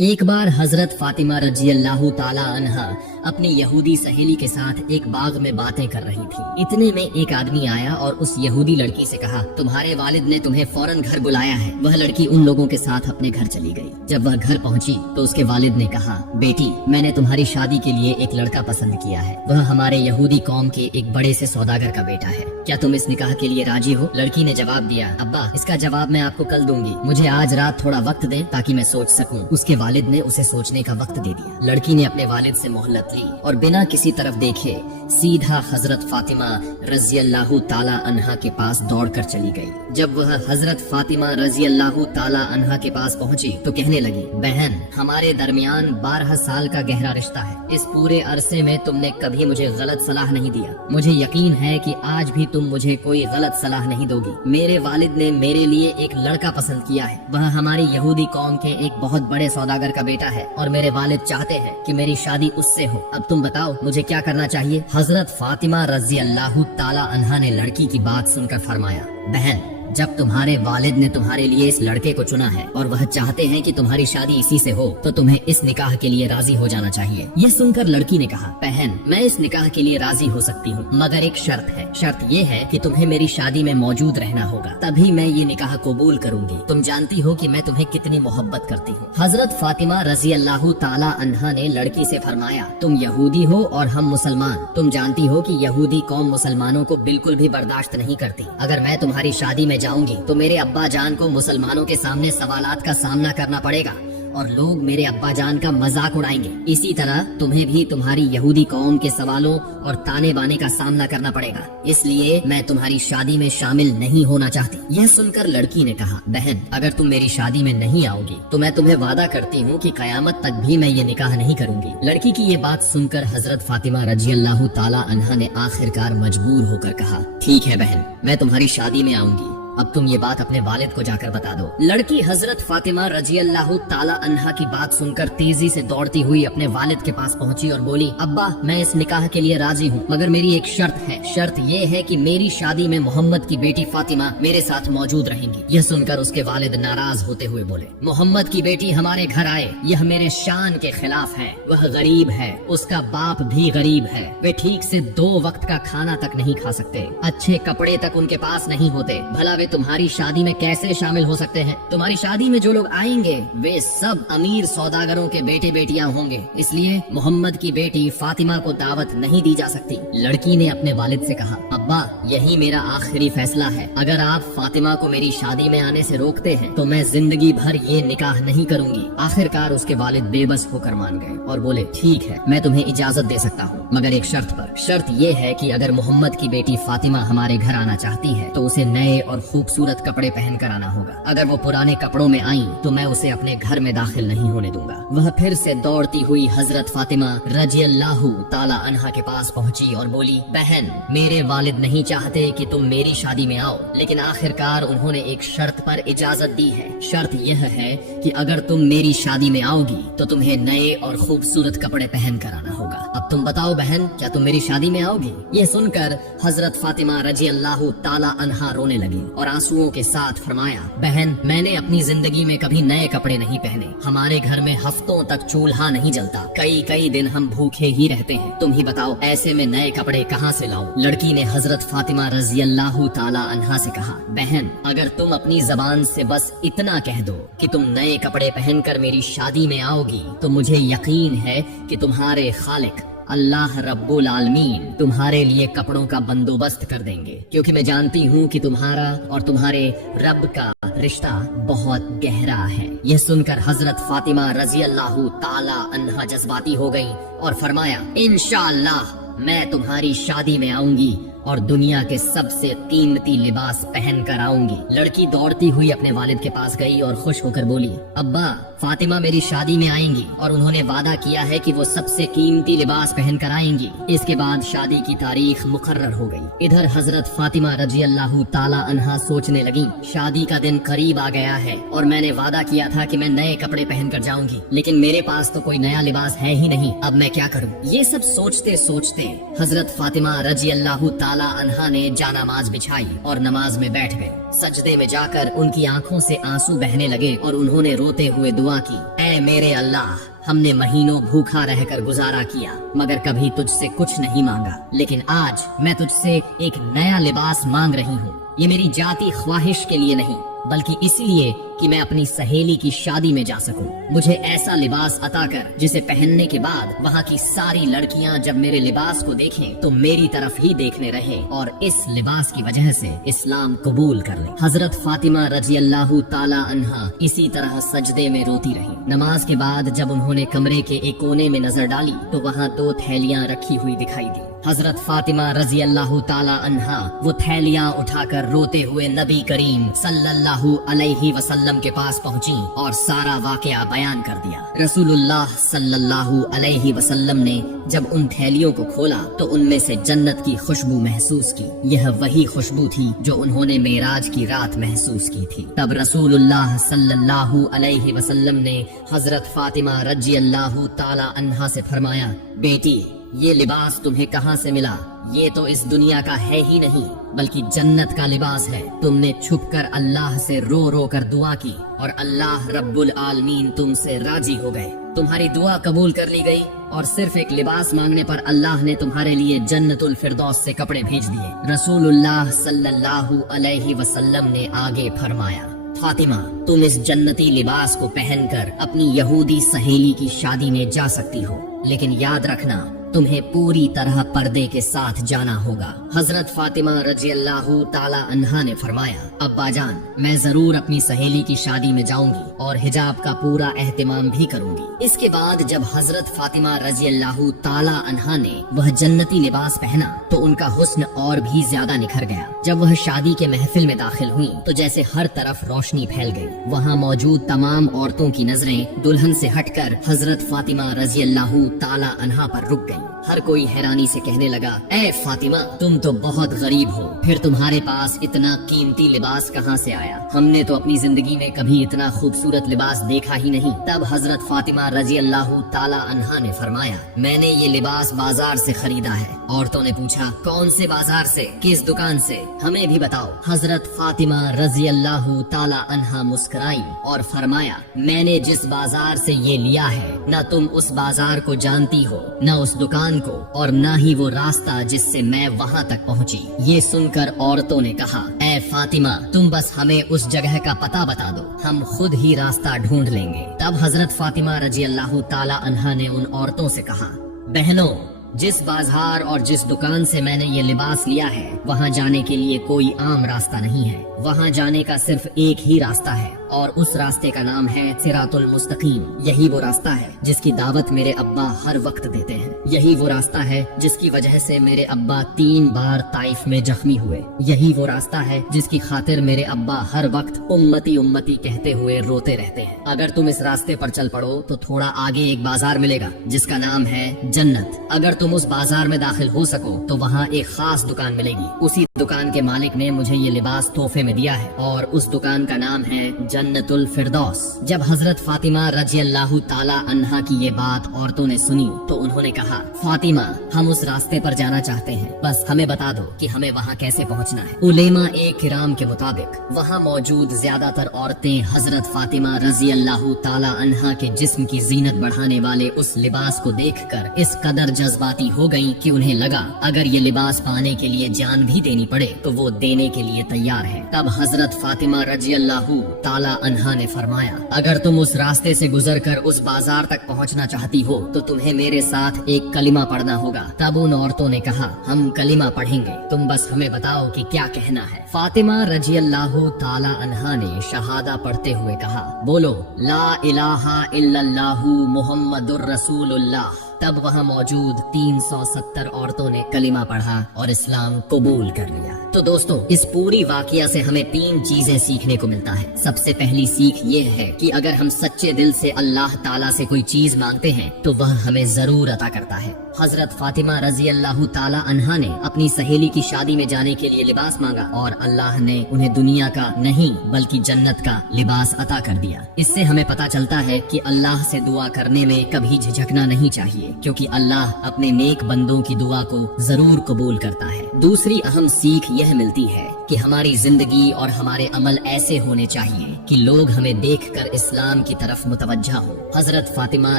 एक बार हजरत फातिमा रजी अल्लाह ताला अन्हा अपनी यहूदी सहेली के साथ एक बाग में बातें कर रही थी। इतने में एक आदमी आया और उस यहूदी लड़की से कहा, तुम्हारे वालिद ने तुम्हें फौरन घर बुलाया है। वह लड़की उन लोगों के साथ अपने घर चली गई। जब वह घर पहुंची तो उसके वालिद ने कहा, बेटी, मैंने तुम्हारी शादी के लिए एक लड़का पसंद किया है। वह हमारे यहूदी कौम के एक बड़े से सौदागर का बेटा है। क्या तुम इस निकाह के लिए राजी हो? लड़की ने जवाब दिया, अब्बा, इसका जवाब मैं आपको कल दूंगी। मुझे आज रात थोड़ा वक्त दें ताकि मैं सोच सकूं। उसके वालिद ने उसे सोचने का वक्त दे दिया। लड़की ने अपने वालिद से मोहलत ली और बिना किसी तरफ देखे सीधा हजरत फातिमा रजी अल्लाह ताला अन्हा के पास दौड़कर चली गई। जब वह हजरत फातिमा रजी अल्लाह ताला अन्हा के पास पहुंची तो कहने लगी, बहन, हमारे दरमियान 12 साल का गहरा रिश्ता है। इस पूरे अरसे में तुमने कभी मुझे गलत सलाह नहीं दिया। मुझे यकीन है कि आज भी तुम मुझे कोई गलत सलाह नहीं दोगी। मेरे वालिद ने मेरे लिए एक लड़का पसंद किया है। वह हमारी यहूदी कौम के एक बहुत बड़े सौदागर का बेटा है और मेरे वालिद चाहते हैं कि मेरी शादी उससे हो। अब तुम बताओ मुझे क्या करना चाहिए? हजरत फातिमा रजी अल्लाह ताला अन्हा ने लड़की की बात सुनकर फरमाया, बहन, जब तुम्हारे वालिद ने तुम्हारे लिए इस लड़के को चुना है और वह चाहते हैं कि तुम्हारी शादी इसी से हो, तो तुम्हें इस निकाह के लिए राजी हो जाना चाहिए। यह सुनकर लड़की ने कहा, बहन, मैं इस निकाह के लिए राजी हो सकती हूँ, मगर एक शर्त है। शर्त ये है कि तुम्हें मेरी शादी में मौजूद रहना होगा, तभी मैं ये निकाह कबूल करूंगी। तुम जानती हो कि मैं तुम्हें कितनी मोहब्बत करती हूँ। हजरत फातिमा रजी अल्लाह ताला अन्हा ने लड़की से फरमाया, तुम यहूदी हो और हम मुसलमान। तुम जानती हो कि यहूदी कौम मुसलमानों को बिल्कुल भी बर्दाश्त नहीं करती। अगर मैं तुम्हारी शादी में जाऊंगी तो मेरे अब्बा जान को मुसलमानों के सामने सवालात का सामना करना पड़ेगा और लोग मेरे अब्बा जान का मजाक उड़ाएंगे। इसी तरह तुम्हें भी तुम्हारी यहूदी कौम के सवालों और ताने बाने का सामना करना पड़ेगा। इसलिए मैं तुम्हारी शादी में शामिल नहीं होना चाहती। यह सुनकर लड़की ने कहा, बहन, अगर तुम मेरी शादी में नहीं आओगी तो मैं तुम्हें वादा करती हूँ कि कयामत तक भी मैं ये निकाह नहीं करूंगी। लड़की की ये बात सुनकर हजरत फातिमा रजी अल्लाह ताला अन्हा ने आखिरकार मजबूर होकर कहा, ठीक है बहन, मैं तुम्हारी शादी में आऊंगी। अब तुम ये बात अपने वालिद को जाकर बता दो। लड़की हजरत फातिमा रजी अल्लाह ताला अन्हा की बात सुनकर तेजी से दौड़ती हुई अपने वालिद के पास पहुंची और बोली, अब्बा, मैं इस निकाह के लिए राजी हूँ, मगर मेरी एक शर्त है। शर्त ये है कि मेरी शादी में मोहम्मद की बेटी फातिमा मेरे साथ मौजूद रहेंगी। यह सुनकर उसके वालिद नाराज होते हुए बोले, मोहम्मद की बेटी हमारे घर आए, यह मेरे शान के खिलाफ है। वह गरीब है, उसका बाप भी गरीब है। वे ठीक से 2 वक्त का खाना तक नहीं खा सकते, अच्छे कपड़े तक उनके पास नहीं होते। भला वे तुम्हारी शादी में कैसे शामिल हो सकते हैं? तुम्हारी शादी में जो लोग आएंगे वे सब अमीर सौदागरों के बेटे बेटियां होंगे, इसलिए मोहम्मद की बेटी फातिमा को दावत नहीं दी जा सकती। लड़की ने अपने वालिद से कहा, अब्बा, यही मेरा आखिरी फैसला है। अगर आप फातिमा को मेरी शादी में आने से रोकते हैं तो मैं जिंदगी भर ये निकाह नहीं करूंगी। आखिरकार उसके वालिद बेबस होकर मान गए और बोले, ठीक है, मैं तुम्हें इजाजत दे सकता हूँ, मगर एक शर्त पर। शर्त ये है कि अगर मोहम्मद की बेटी फातिमा हमारे घर आना चाहती है तो उसे नए और खूबसूरत कपड़े पहन कर आना होगा। अगर वो पुराने कपड़ों में आई तो मैं उसे अपने घर में दाखिल नहीं होने दूंगा। वह फिर से दौड़ती हुई हजरत फातिमा रजी अल्लाह ताला अन्हा के पास पहुंची और बोली, बहन, मेरे वालिद नहीं चाहते कि तुम मेरी शादी में आओ, लेकिन आखिरकार उन्होंने एक शर्त पर इजाजत दी है। शर्त यह है कि अगर तुम मेरी शादी में आओगी तो तुम्हें नए और खूबसूरत कपड़े पहन कर आना होगा। अब तुम बताओ बहन, क्या तुम मेरी शादी में आओगी? ये सुनकर हजरत फातिमा रजी अल्लाह ताला अन्हा रोने लगी और आंसुओं के साथ फरमाया, बहन, मैंने अपनी जिंदगी में कभी नए कपड़े नहीं पहने। हमारे घर में हफ्तों तक चूल्हा नहीं जलता, कई दिन हम भूखे ही रहते हैं। तुम ही बताओ, ऐसे में नए कपड़े कहाँ से लाऊं? लड़की ने हजरत फातिमा रजी अल्लाह ताला अन्हा से कहा, बहन, अगर तुम अपनी जबान से बस इतना कह दो कि तुम नए कपड़े पहनकर मेरी शादी में आओगी तो मुझे यकीन है कि तुम्हारे खालिक अल्लाह रब्बुल आलमीन तुम्हारे लिए कपड़ों का बंदोबस्त कर देंगे, क्योंकि मैं जानती हूँ कि तुम्हारा और तुम्हारे रब का रिश्ता बहुत गहरा है। यह सुनकर हजरत फातिमा रजी अल्लाह ताला अन्हा जज्बाती हो गई और फरमाया, इंशाअल्लाह मैं तुम्हारी शादी में आऊंगी और दुनिया के सबसे कीमती लिबास पहन कर आऊंगी। लड़की दौड़ती हुई अपने वालिद के पास गई और खुश होकर बोली, अब्बा, फातिमा मेरी शादी में आएंगी और उन्होंने वादा किया है कि वो सबसे कीमती लिबास पहन कर आएंगी। इसके बाद शादी की तारीख मुकर्रर हो गई। इधर हजरत फातिमा रजी अल्लाह ताला अन्हा सोचने लगी, शादी का दिन करीब आ गया है और मैंने वादा किया था कि मैं नए कपड़े पहन कर जाऊंगी, लेकिन मेरे पास तो कोई नया लिबास है ही नहीं। अब मैं क्या करूं? ये सब सोचते सोचते हजरत फातिमा रजी अल्लाह ताला अन्हा ने जानामाज बिछाई और नमाज में बैठ गए। सजदे में जाकर उनकी आंखों से आंसू बहने लगे और उन्होंने रोते हुए दुआ की, ऐ मेरे अल्लाह, हमने महीनों भूखा रहकर गुजारा किया मगर कभी तुझसे कुछ नहीं मांगा, लेकिन आज मैं तुझसे एक नया लिबास मांग रही हूँ। ये मेरी जाती ख्वाहिश के लिए नहीं बल्कि इसलिए कि मैं अपनी सहेली की शादी में जा सकूं। मुझे ऐसा लिबास अता कर जिसे पहनने के बाद वहाँ की सारी लड़कियाँ जब मेरे लिबास को देखें तो मेरी तरफ ही देखने रहें और इस लिबास की वजह से इस्लाम कबूल कर लें। हजरत फातिमा रजी अल्लाह ताला अन्हा इसी तरह सजदे में रोती रही। नमाज के बाद जब उन्होंने कमरे के एक कोने में नजर डाली तो वहाँ 2 थैलियाँ रखी हुई दिखाई दी। हजरत फातिमा रजी अल्लाह ताला अन्हा वो थैलियाँ उठाकर रोते हुए नबी करीम सल्लल्लाहु अलैहि वसल्लम के पास पहुंची और सारा वाकया बयान कर दिया। रसूलुल्लाह सल्लल्लाहु अलैहि वसल्लम ने जब उन थैलियों को खोला तो उनमें से जन्नत की खुशबू महसूस की। यह वही खुशबू थी जो उन्होंने मेराज की रात महसूस की थी। तब रसूलुल्लाह सल्लल्लाहु अलैहि वसल्लम ने हजरत फातिमा रजी अल्लाह ताला अन्हा से फरमाया, बेटी, ये लिबास तुम्हें कहाँ से मिला? ये तो इस दुनिया का है ही नहीं बल्कि जन्नत का लिबास है। तुमने छुपकर अल्लाह से रो रो कर दुआ की और अल्लाह रब्बुल आलमीन तुमसे राजी हो गए। तुम्हारी दुआ कबूल कर ली गई और सिर्फ एक लिबास मांगने पर अल्लाह ने तुम्हारे लिए जन्नतुल फिरदौस से कपड़े भेज दिए। रसूलुल्लाह सल्लल्लाहु अलैहि वसल्लम ने आगे फरमाया, फातिमा, तुम इस जन्नती लिबास को पहनकर अपनी यहूदी सहेली की शादी में जा सकती हो, लेकिन याद रखना तुम्हें पूरी तरह पर्दे के साथ जाना होगा। हजरत फातिमा रजी अल्लाह ताला अन्हा ने फरमाया, अब्बा जान, मैं जरूर अपनी सहेली की शादी में जाऊंगी और हिजाब का पूरा एहतिमाम भी करूंगी। इसके बाद जब हजरत फातिमा रजी अल्लाह ताला अन्हा ने वह जन्नती लिबास पहना तो उनका हुस्न और भी ज्यादा निखर गया। जब वह शादी के महफिल में दाखिल हुई तो जैसे हर तरफ रोशनी फैल गई। वहाँ मौजूद तमाम औरतों की नजरें दुल्हन से हटकर हजरत फातिमा रजी अल्लाह ताला अन्हा पर रुक गई। हर कोई हैरानी से कहने लगा, ऐ फातिमा, तुम तो बहुत गरीब हो, फिर तुम्हारे पास इतना कीमती लिबास कहाँ से आया? हमने तो अपनी जिंदगी में कभी इतना खूबसूरत लिबास देखा ही नहीं। तब हजरत फातिमा रजी अल्लाह ताला अन्हा ने फरमाया, मैंने ये लिबास बाजार से खरीदा है। औरतों ने पूछा, कौन से बाजार से, किस दुकान से, हमें भी बताओ। हजरत फातिमा रजी अल्लाह ताला अन्हा मुस्कुराई और फरमाया, मैंने जिस बाजार से ये लिया है न तुम उस बाजार को जानती हो, न उस दुकान को, और न ही वो रास्ता जिससे मैं वहाँ तक पहुँची। ये सुनकर औरतों ने कहा, ऐ फातिमा, तुम बस हमें उस जगह का पता बता दो, हम खुद ही रास्ता ढूंढ लेंगे। तब हजरत फातिमा रजी अल्लाह ताला अन्हा ने उन औरतों से कहा, बहनों, जिस बाजार और जिस दुकान से मैंने ये लिबास लिया है वहाँ जाने के लिए कोई आम रास्ता नहीं है। वहाँ जाने का सिर्फ एक ही रास्ता है और उस रास्ते का नाम है सिरातुल मुस्तकीम। यही वो रास्ता है जिसकी दावत मेरे अब्बा हर वक्त देते हैं। यही वो रास्ता है जिसकी वजह से मेरे अब्बा 3 बार ताइफ में जख्मी हुए। यही वो रास्ता है जिसकी खातिर मेरे अब्बा हर वक्त उम्मती उम्मती कहते हुए रोते रहते हैं। अगर तुम इस रास्ते पर चल पड़ो तो थोड़ा आगे एक बाजार मिलेगा जिसका नाम है जन्नत। अगर तुम उस बाजार में दाखिल हो सको तो वहाँ एक खास दुकान मिलेगी। उसी दुकान के मालिक ने मुझे ये लिबास तोहफे में दिया है और उस दुकान का नाम है जन्नतुल फिरदौस। जब हजरत फातिमा रजी अल्लाह ताला अन्हा की ये बात औरतों ने सुनी तो उन्होंने कहा, फातिमा, हम उस रास्ते पर जाना चाहते हैं, बस हमें बता दो कि हमें वहाँ कैसे पहुँचना है। उलेमा ए किराम के मुताबिक वहाँ मौजूद ज्यादातर औरतें हजरत फातिमा रजी अल्लाह ताला अन्हा के जिस्म की जीनत बढ़ाने वाले उस लिबास को देखकर इस कदर जज्बाती हो गयी कि उन्हें लगा अगर ये लिबास पाने के लिए जान भी देनी पड़े तो वो देने के लिए तैयार है। तब हजरत फातिमा रजी अल्लाह ताला अन्हा ने फरमाया, अगर तुम उस रास्ते से गुजरकर उस बाजार तक पहुंचना चाहती हो तो तुम्हें मेरे साथ एक कलिमा पढ़ना होगा। तब उन औरतों ने कहा, हम कलिमा पढ़ेंगे, तुम बस हमें बताओ कि क्या कहना है। फातिमा रजी अल्लाह ताला अन्हा ने शहादा पढ़ते हुए कहा, बोलो ला इलाहा इल्लल्लाहु मुहम्मदुर रसूलुल्लाह। तब वहाँ मौजूद 370 औरतों ने कलिमा पढ़ा और इस्लाम कबूल कर लिया। तो दोस्तों, इस पूरी वाकया से हमें 3 चीजें सीखने को मिलता है। सबसे पहली सीख ये है कि अगर हम सच्चे दिल से अल्लाह ताला से कोई चीज मांगते हैं तो वह हमें जरूर अता करता है। हजरत फातिमा रजी अल्लाह ताला अन्हा ने अपनी सहेली की शादी में जाने के लिए लिबास मांगा और अल्लाह ने उन्हें दुनिया का नहीं बल्कि जन्नत का लिबास अता कर दिया। इससे हमें पता चलता है कि अल्लाह से दुआ करने में कभी झिझकना नहीं चाहिए, क्योंकि अल्लाह अपने नेक बंदों की दुआ को जरूर कबूल करता है। दूसरी अहम सीख यह मिलती है कि हमारी जिंदगी और हमारे अमल ऐसे होने चाहिए कि लोग हमें देखकर इस्लाम की तरफ मुतवज्जा हो। हजरत फातिमा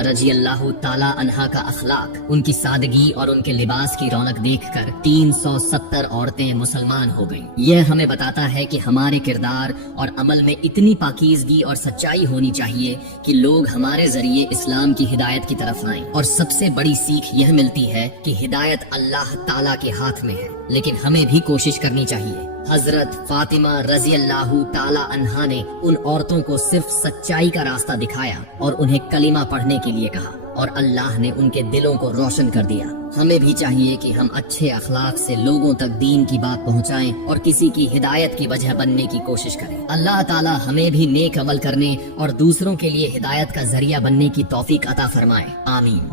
रजी अल्लाह ताला अन्हा का अखलाक, उनकी सादगी और उनके लिबास की रौनक देखकर 370 औरतें मुसलमान हो गईं। यह हमें बताता है कि हमारे किरदार और अमल में इतनी पाकीज़गी और सच्चाई होनी चाहिए कि लोग हमारे जरिए इस्लाम की हिदायत की तरफ आएं। और सबसे बड़ी सीख यह मिलती है कि हिदायत अल्लाह ताला के हाथ में है, लेकिन हमें भी कोशिश करनी चाहिए। हजरत फातिमा रजी अल्लाह ताला अन्हा ने उन औरतों को सिर्फ सच्चाई का रास्ता दिखाया और उन्हें कलिमा पढ़ने के लिए कहा, और अल्लाह ने उनके दिलों को रोशन कर दिया। हमें भी चाहिए कि हम अच्छे अखलाक से लोगों तक दीन की बात पहुंचाएं और किसी की हिदायत की वजह बनने की कोशिश करें। अल्लाह ताला हमें भी नेक अमल करने और दूसरों के लिए हिदायत का जरिया बनने की तौफीक अता फरमाए। आमीन।